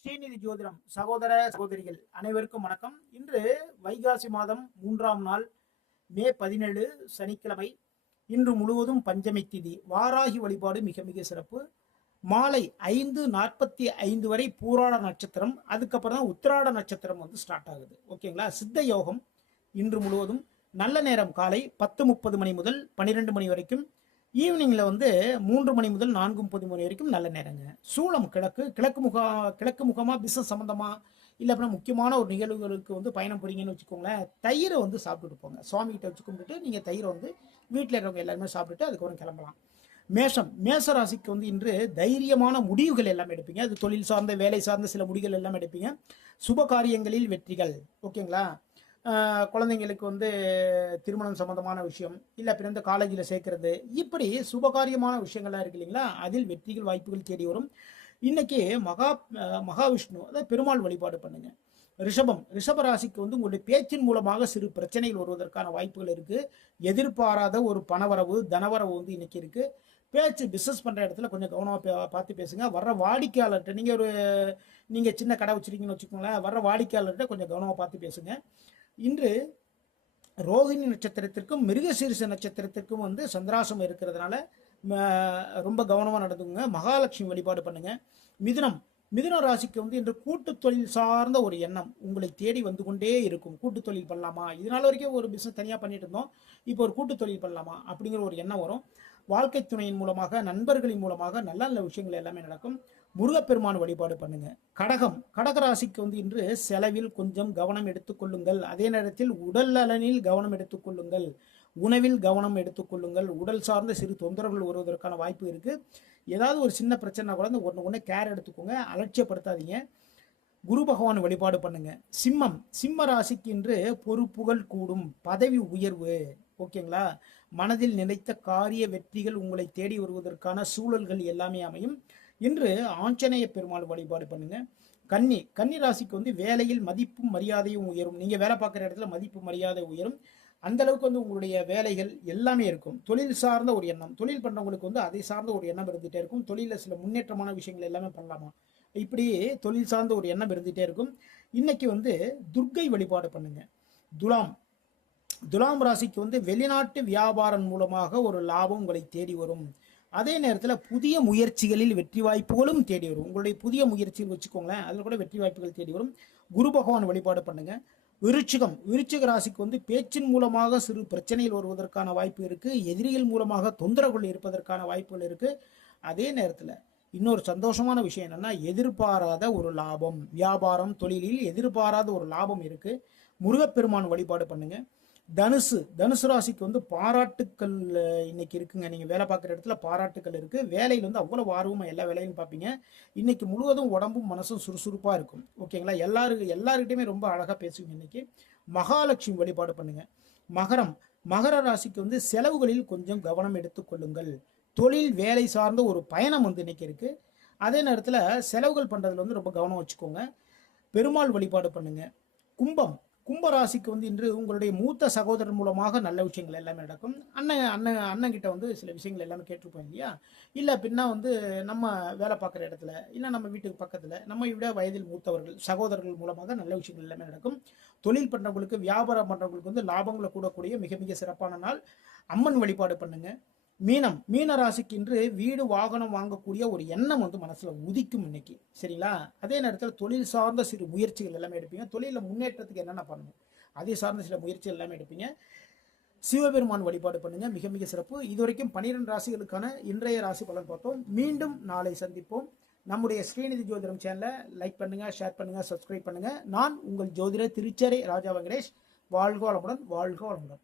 ஸ்ரீநிதி ஜோதிடம் சகோதர சகோதரிகள் அனைவருக்கும் வணக்கம். இன்று வைகாசி மாதம் 3ஆம் நாள் மே 17 சனிக்கிழமை. இன்று முழுவதும் பஞ்சமி திதி. வாராகி வழிபாடு மிக மிக சிறப்பு. மாலை 5:45 வரை பூராட நட்சத்திரம், அதுக்கப்புறம் தான் உத்திராட நட்சத்திரம் ஸ்டார்ட் ஆகுது. ஓகேங்களா? சித்த யோகம் இன்று முழுவதும். நல்ல நேரம் காலை 10:30 மணி முதல் 12 மணி வரைக்கும். ஈவினிங்கில் 3 மணி முதல் 4:30 மணி வரைக்கும் நல்ல நேரங்க. சூளம் கிழக்கு முகமாக பிஸ்னஸ் சம்மந்தமாக இல்லை அப்படின்னா முக்கியமான ஒரு நிகழ்வுகளுக்கு பயணம் போறீங்கன்னு வச்சுக்கோங்களேன். தயிரை சாப்பிட்டுட்டு போங்க. சுவாமிகிட்ட வச்சு கும்பிட்டுட்டு நீங்கள் தயிரை வீட்டில் இருக்கிறவங்க எல்லாருமே சாப்பிட்டுட்டு அதுக்கப்புறம் கிளம்பலாம். மேஷ ராசிக்கு இன்று தைரியமான முடிவுகள் எல்லாம் எடுப்பீங்க. அது தொழில் சார்ந்த வேலை சார்ந்த சில முடிவுகள் எல்லாம் எடுப்பீங்க. சுப காரியங்களில் வெற்றிகள். ஓகேங்களா? குழந்தைங்களுக்கு திருமணம் சம்பந்தமான விஷயம், இல்லை பிறந்த காலேஜில் சேர்க்கறது, இப்படி சுபகாரியமான விஷயங்கள்லாம் இருக்கு இல்லைங்களா? அதில் வெற்றிகள் வாய்ப்புகள் தேடி வரும். இன்னைக்கு மகாவிஷ்ணு அதாவது பெருமாள் வழிபாடு பண்ணுங்க. ரிஷப ராசிக்கு உங்களுடைய பேச்சின் மூலமாக சிறு பிரச்சனைகள் வருவதற்கான வாய்ப்புகள் இருக்கு. எதிர்பாராத ஒரு பணவரவு தனவரவு இன்னைக்கு இருக்கு. பேச்சு பிஸ்னஸ் பண்ணுற இடத்துல கொஞ்சம் கவனமாக பார்த்து பேசுங்க. வர்ற வாடிக்கையாளர்கிட்ட நீங்கள் சின்ன கடை வச்சுருக்கீங்கன்னு வச்சுக்கோங்களேன், வர்ற வாடிக்கையாளர்கிட்ட கொஞ்சம் கவனமாக பார்த்து பேசுங்க. இன்று ரோகிணி நட்சத்திரத்திற்கும் மிருகசீரிஷ நட்சத்திரத்திற்கும் சந்திராசம் இருக்கிறதுனால ரொம்ப கவனமாக நடந்துங்க. மகாலட்சுமி வழிபாடு பண்ணுங்க. மிதுன ராசிக்கு இன்று கூட்டு தொழில் சார்ந்த ஒரு எண்ணம் உங்களை தேடி வந்து கொண்டே இருக்கும். கூட்டு தொழில் பண்ணலாமா, இதனால வரைக்கும் ஒரு பிசினஸ் தனியாக பண்ணிட்டு இருந்தோம், இப்போ ஒரு கூட்டு தொழில் பண்ணலாமா அப்படிங்கிற ஒரு எண்ணம் வரும். வாழ்க்கை துணையின் மூலமாக நண்பர்களின் மூலமாக நல்ல நல்ல விஷயங்கள் எல்லாமே நடக்கும். முருகப்பெருமான் வழிபாடு பண்ணுங்க. கடகராசிக்கு இன்று செலவில் கொஞ்சம் கவனம் எடுத்துக்கொள்ளுங்கள். அதே நேரத்தில் உடல் நலனில் கவனம் எடுத்துக்கொள்ளுங்கள். உணவில் கவனம் எடுத்துக்கொள்ளுங்கள். உடல் சார்ந்த சிறு தொந்தரவுகள் வருவதற்கான வாய்ப்பு இருக்கு. ஏதாவது ஒரு சின்ன பிரச்சனை கூட ஒன்று கேர் எடுத்துக்கோங்க, அலட்சியப்படுத்தாதீங்க. குரு பகவான் வழிபாடு பண்ணுங்க. சிம்ம ராசிக்கு இன்று பொறுப்புகள் கூடும், பதவி உயர்வு. ஓகேங்களா? மனதில் நினைத்த காரிய வெற்றிகள் உங்களை தேடி வருவதற்கான சூழல்கள் எல்லாமே அமையும். இன்று ஆஞ்சநேய பெருமாள் வழிபாடு பண்ணுங்க. கன்னி ராசிக்கு வேலையில் மதிப்பும் மரியாதையும் உயரும். நீங்க வேலை பார்க்குற இடத்துல மதிப்பு மரியாதை உயரும். அந்த அளவுக்கு உங்களுடைய வேலைகள் எல்லாமே இருக்கும். தொழில் சார்ந்த ஒரு எண்ணம், தொழில் பண்றவங்களுக்கு அதை சார்ந்த ஒரு எண்ணம் இருந்துகிட்டே இருக்கும். தொழிலில் சில முன்னேற்றமான விஷயங்கள் எல்லாமே பண்ணலாமா, இப்படி தொழில் சார்ந்த ஒரு எண்ணம் இருந்துகிட்டே இருக்கும். இன்னைக்கு துர்க்கை வழிபாடு பண்ணுங்க. துலாம் ராசிக்கு வெளிநாட்டு வியாபாரம் மூலமாக ஒரு லாபம் உங்களை தேடி வரும். அதே நேரத்தில் புதிய முயற்சிகளில் வெற்றி வாய்ப்புகளும் தேடி வரும். உங்களுடைய புதிய முயற்சிகள் வச்சுக்கோங்களேன், அதில் கூட வெற்றி வாய்ப்புகள் தேடி வரும். குரு பகவான் வழிபாடு பண்ணுங்க. விருச்சிக ராசிக்கு பேச்சின் மூலமாக சிறு பிரச்சனைகள் வருவதற்கான வாய்ப்பு இருக்கு. எதிரிகள் மூலமாக தொந்தரவுகள் இருப்பதற்கான வாய்ப்புகள் இருக்கு. அதே நேரத்தில் இன்னொரு சந்தோஷமான விஷயம் என்னன்னா, எதிர்பாராத ஒரு லாபம், வியாபாரம் தொழிலில் எதிர்பாராத ஒரு லாபம் இருக்கு. முருகப்பெருமான் வழிபாடு பண்ணுங்க. தனுசு ராசிக்கு பாராட்டுக்கள் இன்னைக்கு இருக்குங்க. நீங்க வேலை பார்க்குற இடத்துல பாராட்டுக்கள் இருக்கு. வேலையில் அவ்வளவு ஆர்வமா எல்லா வேலையும் பார்ப்பீங்க. இன்னைக்கு முழுவதும் உடம்பும் மனசும் சுறுசுறுப்பா இருக்கும். ஓகேங்களா? எல்லாருக்கிட்டையுமே ரொம்ப அழகா பேசுவீங்க. இன்னைக்கு மகாலட்சுமி வழிபாடு பண்ணுங்க. மகர ராசிக்கு செலவுகளில் கொஞ்சம் கவனம் எடுத்துக்கொள்ளுங்கள். தொழில் வேலை சார்ந்த ஒரு பயணம் இன்னைக்கு இருக்கு. அதே நேரத்தில் செலவுகள் பண்றதுல ரொம்ப கவனம் வச்சுக்கோங்க. பெருமாள் வழிபாடு பண்ணுங்க. கும்ப ராசிக்கு இன்று உங்களுடைய மூத்த சகோதரர் மூலமாக நல்ல விஷயங்கள் எல்லாமே நடக்கும். அண்ணன் கிட்ட சில விஷயங்கள் எல்லாமே கேட்டிருப்போம் இல்லையா? இல்லை பின்னா நம்ம வேலை பார்க்குற இடத்துல இல்லை நம்ம வீட்டுக்கு பக்கத்தில் நம்ம விட வயதில் மூத்தவர்கள் சகோதரர்கள் மூலமாக நல்ல விஷயங்கள் எல்லாமே நடக்கும். தொழில் பண்ணுறவங்களுக்கு வியாபாரம் பண்ணுறவங்களுக்கு லாபங்களை கூடக்கூடிய மிக மிக சிறப்பான நாள். அம்மன் வழிபாடு பண்ணுங்க. மீன ராசிக்கு இன்று வீடு வாகனம் வாங்கக்கூடிய ஒரு எண்ணம் மனசுல உதிக்கும் இன்னைக்கு. சரிங்களா? அதே நேரத்தில் தொழில் சார்ந்த சிறு முயற்சிகள் எல்லாமே எடுப்பீங்க. தொழில முன்னேற்றத்துக்கு என்னென்ன பண்ணணும் அதே சார்ந்த சில முயற்சிகள் எல்லாமே எடுப்பீங்க. சிவபெருமான் வழிபாடு பண்ணுங்க. மிக மிக சிறப்பு. இதுவரைக்கும் 12 ராசிகளுக்கான இன்றைய ராசி பலன் பார்த்தோம். மீண்டும் நாளை சந்திப்போம். நம்முடைய ஸ்ரீநிதி ஜோதிடம் சேனலை லைக் பண்ணுங்க, ஷேர் பண்ணுங்க, சப்ஸ்கிரைப் பண்ணுங்க. நான் உங்கள் ஜோதிடர் திருச்சேரை ராஜா வெங்கடேஷ். வாழ்க வளமுடன், வாழ்க வளமுடன்.